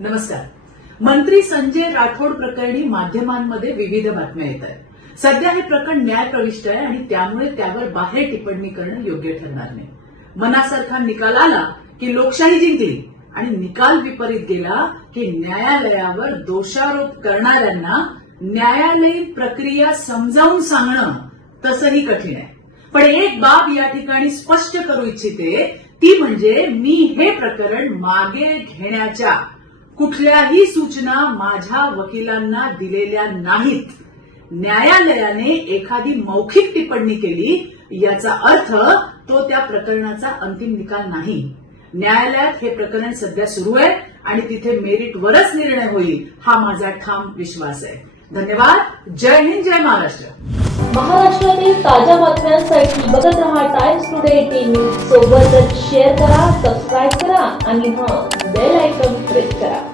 नमस्कार. मंत्री संजय राठोड प्रकरणी माध्यमांमध्ये विविध बातम्या येत आहेत. सध्या हे प्रकरण न्यायप्रविष्ट आहे आणि त्यामुळे त्यावर बाहेर टिप्पणी करणं योग्य ठरणार नाही. मनासारखा निकाल आला की लोकशाही जिंकली आणि निकाल विपरीत गेला की न्यायालयावर दोषारोप करणाऱ्यांना न्यायालयीन प्रक्रिया समजावून सांगणं तसंही कठीण आहे. पण एक बाब या ठिकाणी स्पष्ट करू इच्छिते, ती म्हणजे मी हे प्रकरण मागे घेण्याच्या कुठल्याही सूचना माझ्या वकिलांना दिलेल्या नाहीत. न्यायालयाने एखादी मौखिक टिप्पणी केली याचा अर्थ तो त्या प्रकरणाचा अंतिम निकाल नाही. न्यायालयात हे प्रकरण सध्या सुरू आहे आणि तिथे मेरिटवरच निर्णय होईल हा माझा ठाम विश्वास आहे. धन्यवाद. जय हिंद, जय महाराष्ट्र. महाराष्ट्रातील ताज्या बातम्यांसाठी बघत रहा टाइम्स टुडे 18 न्यूज. सोबतच शेअर करा, सबस्क्राईब करा आणि बेल आयकॉन प्रेस करा.